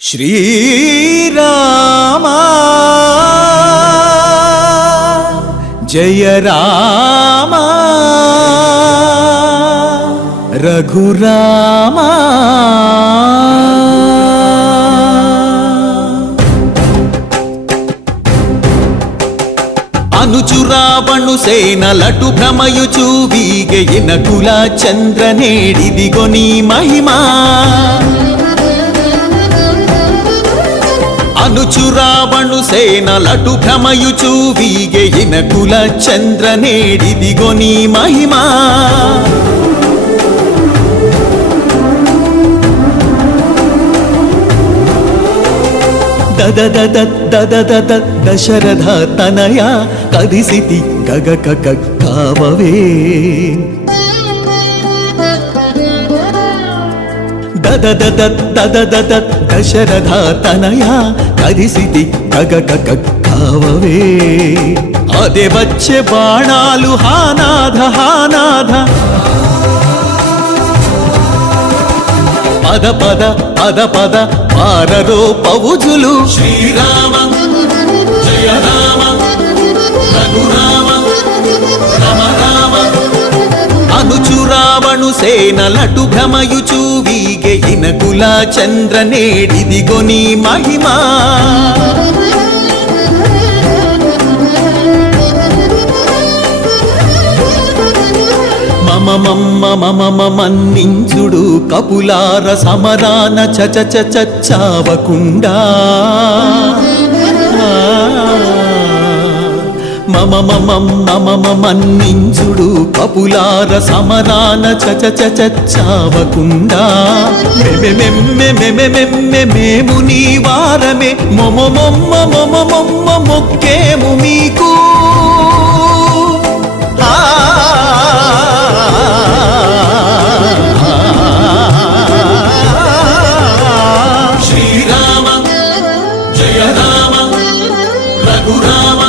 శ్రీరామా జయ రామా రఘురామా అనుచురావణు సేనలటు భ్రమయుచు వీగెయిన కుల చంద్రనేడిదిగో నీ మహిమా అనుచురావణు సేనలటు భ్రమయుచు వీగెయిన కుల చంద్రనేడిదిగో నీ మహిమా దదదద దశరథ తనయ కదిసితి గగ కావవే దదదద దశరథ తనయ కదిసితి గగ కావవే అదే వచ్చే బాణాలు హానాథ హానాథ పద పద పద పద పారరో పవుజులు శ్రీరామ జయ రామ రఘురామ రమ రామ అనుచురావణు సేనలటు భ్రమయుచు వీగెయిన కుల చంద్రనేడిదిగో నీ మహిమా మన్నించుడు కపులార సమరాన చచావకుండా మన్నించుడు కపులార సమరాన చచావకుండా మేము నీ వారమే మొక్కేము మీకు శ్రీరామ జయ రామ రఘురామ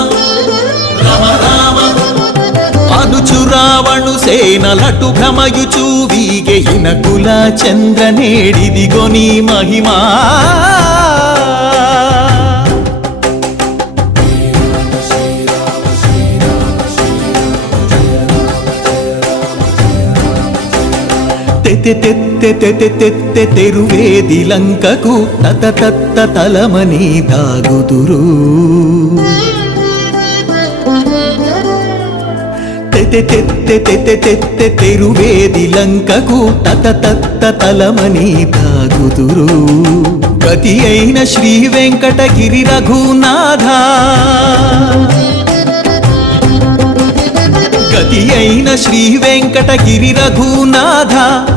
రమ రామ అనుచురావణు సేనలటు భ్రమయుచు వీగెయిన కుల చంద్రనేడిదిగో నీ మహిమా తెరువేది లంకకు తత తలమని దాగుదురు తెరువేది లంకకు తత తలమని దాగుదురు గతి అయిన శ్రీ వెంకటగిరి రఘునాథ గతి అయిన శ్రీ వెంకటగిరి రఘునాథ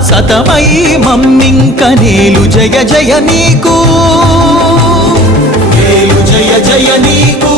సతమై మమ్మింక నేలు జయ జయ నీకు నేలు జయ జయ నీకు